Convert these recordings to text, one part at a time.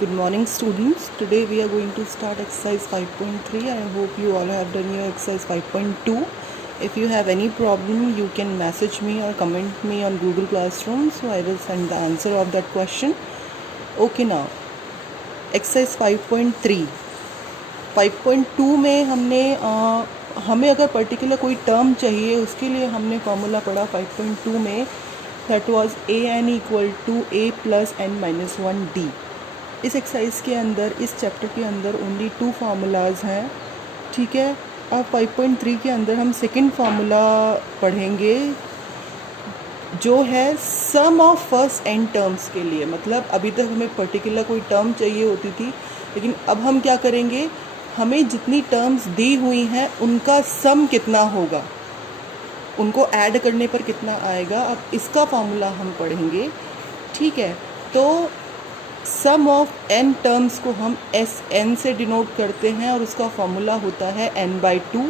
Good morning students. Today we are going to start exercise 5.3. I hope you all have done your exercise 5.2. If you have any problem you can message me or comment me on Google Classroom, so I will send the answer of that question. Okay, now exercise 5.3. 5.2 में हमने हमें अगर particular कोई term चाहिए उसके लिए हमने formula पढ़ा 5.2 में, that was an equal to a plus n minus 1d. इस एक्सरसाइज के अंदर, इस चैप्टर के अंदर ओनली 2 फार्मूलाज हैं, ठीक है. अब 5.3 के अंदर हम सेकंड फार्मूला पढ़ेंगे जो है सम ऑफ फर्स्ट एन टर्म्स के लिए. मतलब अभी तक हमें पर्टिकुलर कोई टर्म चाहिए होती थी, लेकिन अब हम क्या करेंगे, हमें जितनी टर्म्स दी हुई हैं उनका सम कितना होगा, उनको ऐड करने पर कितना आएगा. अब इसका फार्मूला हम पढ़ेंगे, ठीक है. तो सम ऑफ एन टर्म्स को हम एस एन से डिनोट करते हैं और उसका फॉर्मूला होता है n/2.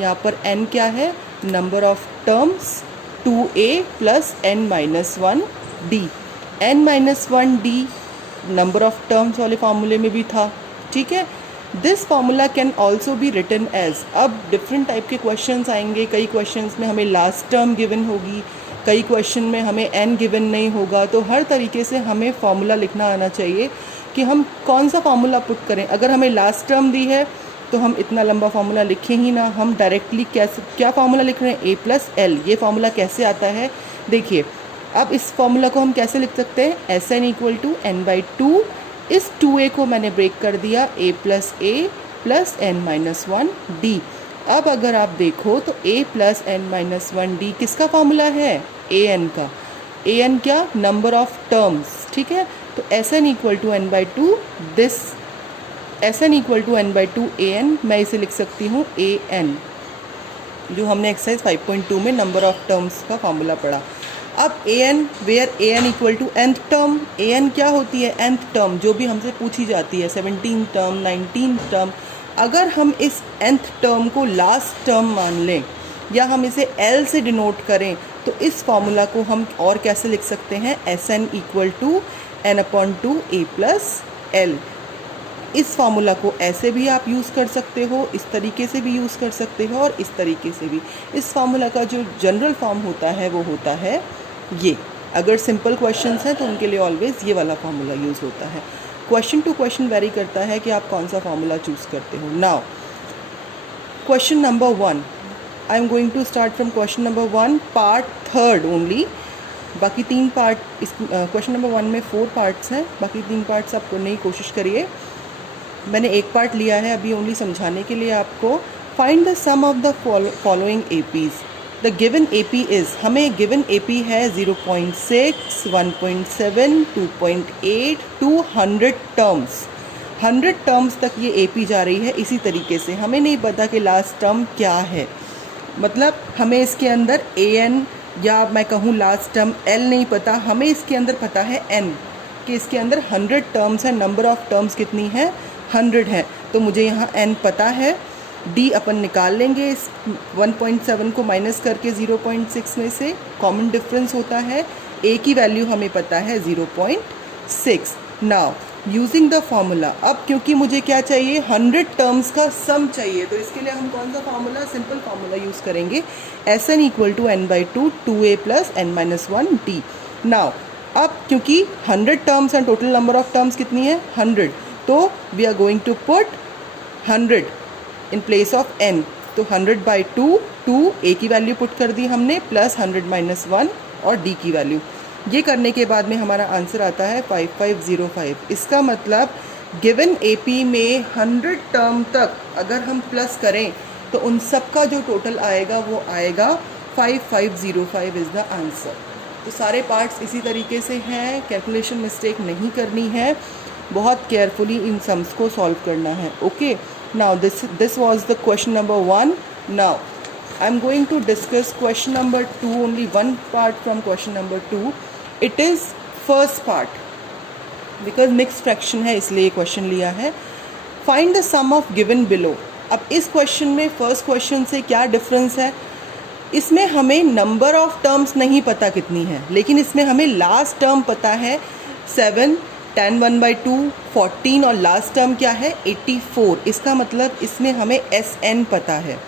यहाँ पर n क्या है, number of terms, 2a plus n-1d. n-1d number of terms वाले फार्मूले में भी था, ठीक है. This formula can also be written as. अब डिफरेंट टाइप के क्वेश्चंस आएंगे. कई क्वेश्चंस में हमें लास्ट टर्म गिवन होगी, कई क्वेश्चन में हमें n गिवन नहीं होगा. तो हर तरीके से हमें फार्मूला लिखना आना चाहिए कि हम कौन सा फार्मूला पुट करें. अगर हमें लास्ट टर्म दी है तो हम इतना लंबा फार्मूला लिखें ही ना, हम डायरेक्टली क्या फार्मूला लिख रहे हैं, a प्लस एल. ये फार्मूला कैसे आता है देखिए. अब इस फार्मूला को हम कैसे लिख सकते हैं, S N equal to n/2. इस 2a को मैंने ब्रेक कर दिया, a प्लस n-1d. अब अगर आप देखो तो a प्लस n-1d किसका फार्मूला है, an का. an क्या, नंबर ऑफ टर्म्स, ठीक है. तो Sn equal to n/2, this Sn equal to n/2 an, मैं इसे लिख सकती हूँ an, जो हमने एक्सरसाइज 5.2 में नंबर ऑफ टर्म्स का फार्मूला पढ़ा. अब an where an equal to nth term. an क्या होती है, nth टर्म, जो भी हमसे पूछी जाती है, 17 टर्म, 19 टर्म. अगर हम इस nth टर्म को लास्ट टर्म मान लें या हम इसे l से डिनोट करें तो इस फार्मूला को हम और कैसे लिख सकते हैं, Sn equal to n/2 a plus l. इस फार्मूला को ऐसे भी आप यूज़ कर सकते हो, इस तरीके से भी यूज़ कर सकते हो और इस तरीके से भी. इस फार्मूला का जो जनरल फॉर्म होता है वो होता है ये. अगर सिंपल क्वेश्चंस हैं तो उनके लिए ऑलवेज ये वाला फार्मूला यूज़ होता है. क्वेश्चन टू क्वेश्चन वेरी करता है कि आप कौन सा फार्मूला चूज़ करते हो. Now question number 1, I am going to start from question number 1, part 3 only. बाकी 3 पार्ट, इस क्वेश्चन नंबर 1 में 4 पार्ट्स हैं, बाकी 3 पार्ट्स आप करने की कोशिश करिए. मैंने एक पार्ट लिया है अभी ओनली समझाने के लिए आपको. Find the sum of the following APs. The given AP is, हमें गिवन एपी है 0.6, 1.7, 2.8 टू 100 टर्म्स. 100 टर्म्स तक ये एपी जा रही है. इसी तरीके से हमें नहीं पता कि लास्ट टर्म क्या है, मतलब हमें इसके अंदर an या मैं कहूँ लास्ट टर्म l नहीं पता, हमें इसके अंदर पता है n, कि इसके अंदर 100 टर्म्स हैं. नंबर ऑफ़ टर्म्स कितनी है, 100 है. तो मुझे यहाँ n पता है. d अपन निकाल लेंगे, इस 1.7 को माइनस करके 0.6 में से, कॉमन डिफरेंस होता है. a की वैल्यू हमें पता है 0.6. नाउ यूजिंग द फार्मूला, अब क्योंकि मुझे क्या चाहिए, 100 टर्म्स का सम चाहिए, तो इसके लिए हम कौन सा फार्मूला, सिंपल फार्मूला यूज़ करेंगे, Sn equal to n/2 2a plus n-1d. Now अब क्योंकि 100 टर्म्स हैं, टोटल नंबर ऑफ टर्म्स कितनी है, 100, तो we are going to put 100 in place of n. तो 100/2, 2 a की वैल्यू पुट कर दी हमने, प्लस 100-1 और d की वैल्यू. ये करने के बाद में हमारा आंसर आता है 5505. इसका मतलब गिवन एपी में 100 टर्म तक अगर हम प्लस करें तो उन सब का जो टोटल आएगा वो आएगा 5505 इज़ द आंसर. तो सारे पार्ट्स इसी तरीके से हैं, कैलकुलेशन मिस्टेक नहीं करनी है, बहुत केयरफुली इन सम्स को सॉल्व करना है. Okay, now this was the question number 1. Now I am going to discuss question number 2, only 1 part from question number 2. It is first part, because mix fraction है इसलिए ये question लिया है. Find the sum of given below. अब इस question में first question से क्या डिफरेंस है, इसमें हमें नंबर ऑफ टर्म्स नहीं पता कितनी है, लेकिन इसमें हमें लास्ट टर्म पता है 7, 10 1/2 14 और लास्ट टर्म क्या है 84। इसका मतलब इसमें हमें एस एन पता है,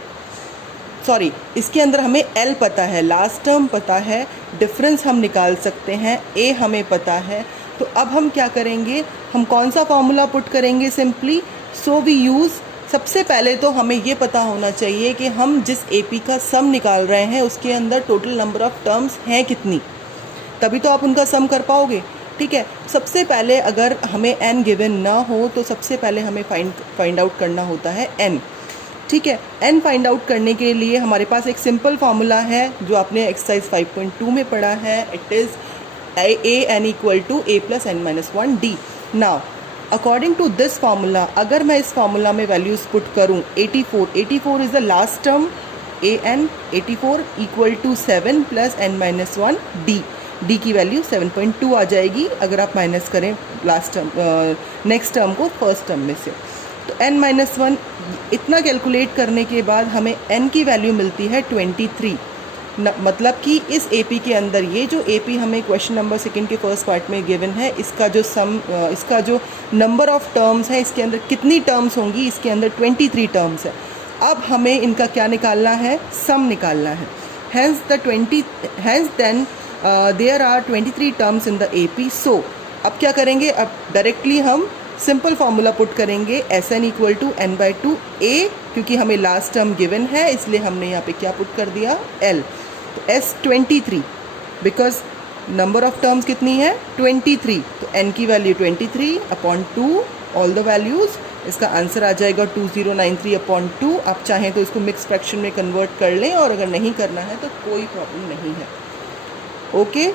सॉरी इसके अंदर हमें एल पता है, लास्ट टर्म पता है, डिफरेंस हम निकाल सकते हैं, ए हमें पता है। तो अब हम क्या करेंगे, हम कौन सा फॉर्मूला पुट करेंगे सिंपली, सो वी यूज़, सबसे पहले तो हमें ये पता होना चाहिए कि हम जिस एपी का सम निकाल रहे हैं उसके अंदर टोटल नंबर ऑफ़ टर्म्स हैं कितनी, तभी तो आप उनका सम कर पाओगे। ठीक है, सबसे पहले अगर हमें n गिवन ना हो तो सबसे पहले हमें फाइंड आउट करना होता है n। ठीक है, n फाइंड आउट करने के लिए हमारे पास एक सिंपल फार्मूला है जो आपने एक्सरसाइज 5.2 में पढ़ा है, it is an equal to a plus n-1 d। Now according to this formula, अगर मैं इस फार्मूला में वैल्यूज़ पुट करूँ 84 is the last term an, 84 equal to 7 plus n-1 d, d की वैल्यू 7.2 आ जाएगी अगर आप माइनस करें लास्ट टर्म नेक्स्ट टर्म को फर्स्ट टर्म में से। तो n-1 इतना कैलकुलेट करने के बाद हमें n की वैल्यू मिलती है 23। मतलब कि इस AP के अंदर ये जो AP हमें क्वेश्चन नंबर सेकंड के फर्स्ट पार्ट में गिवन है, इसका जो इसका जो नंबर ऑफ़ टर्म्स है, इसके अंदर कितनी टर्म्स होंगी, इसके अंदर 23 टर्म्स है। अब हमें इनका क्या निकालना है, सम निकालना है। Hence then there are 23 terms in the AP। So अब क्या करेंगे, अब डायरेक्टली हम सिंपल फार्मूला पुट करेंगे Sn equal to n/2 a, क्योंकि हमें लास्ट टर्म गिवन है इसलिए हमने यहाँ पे क्या पुट कर दिया L। तो S 23, because number of terms कितनी है 23, तो n की वैल्यू 23/2 ऑल द वैल्यूज़, इसका आंसर आ जाएगा 2093/2। आप चाहें तो इसको मिक्स फ्रैक्शन में कन्वर्ट कर लें और अगर नहीं करना है तो कोई प्रॉब्लम नहीं है। ओके।